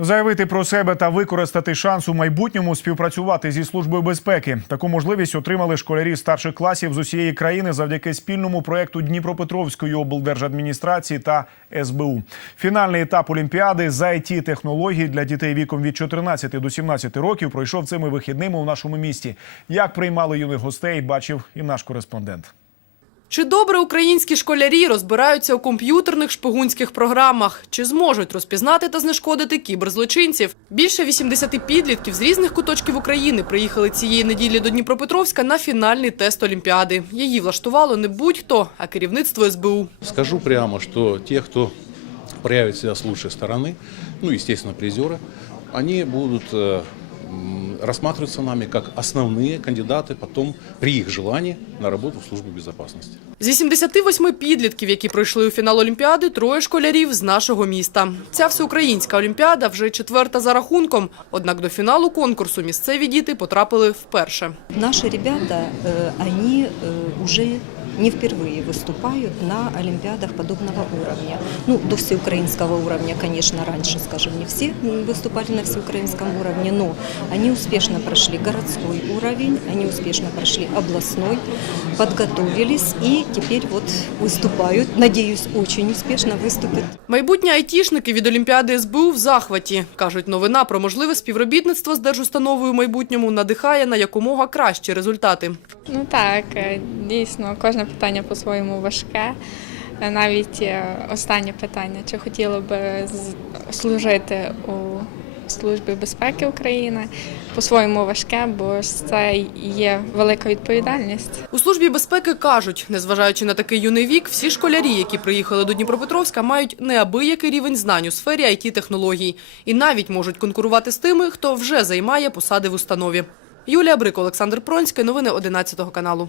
Заявити про себе та використати шанс у майбутньому співпрацювати зі службою безпеки. Таку можливість отримали школярі старших класів з усієї країни завдяки спільному проекту Дніпропетровської облдержадміністрації та СБУ. Фінальний етап Олімпіади з it технологій для дітей віком від 14 до 17 років пройшов цими вихідними у нашому місті. Як приймали юних гостей, бачив і наш кореспондент. Чи добре українські школярі розбираються у комп'ютерних шпигунських програмах? Чи зможуть розпізнати та знешкодити кіберзлочинців? Більше 80 підлітків з різних куточків України приїхали цієї неділі до Дніпропетровська на фінальний тест Олімпіади. Її влаштувало не будь-хто, а керівництво СБУ. Скажу прямо, что те, кто проявит себя с лучшей стороны, ну, естественно, призеры, они будут э, м, рассматриваться нами как основные кандидаты потом при их желании на работу в службе безопасности. Зі 78 підлітків, які пройшли у фінал Олімпіади, троє школярів з нашого міста. Ця всеукраїнська Олімпіада вже четверта за рахунком. Однак до фіналу конкурсу місцеві діти потрапили вперше. Наши ребята, э, они э, уже не впервые выступают на олимпиадах подобного уровня. Ну, до всеукраинского уровня, конечно, раньше, скажем, не все м, выступали на всеукраинском уровне, но они успешно прошли городской уровень, они успешно прошли областной, подготовились и теперь вот выступают, надеюсь, очень успешно выступят Майбутні айтішники від Олімпіади СБУ в захваті. Кажуть, новина про можливе співробітництво з держустановою в майбутньому надихає на якомога кращі результати. Ну так, е, дійсно, кожне питання по-своєму важке. Навіть е, останнє питання, чи хотіли би служити у Службі безпеки України, по-своєму важке, бо це є велика відповідальність. У службі безпеки кажуть, незважаючи на такий юний вік, всі школярі, які приїхали до Дніпропетровська, мають неабиякий рівень знань у сфері it технологій і навіть можуть конкурувати з тими, хто вже займає посади в установі. Юлія Брик, Олександр Пронський. Новини 11 каналу.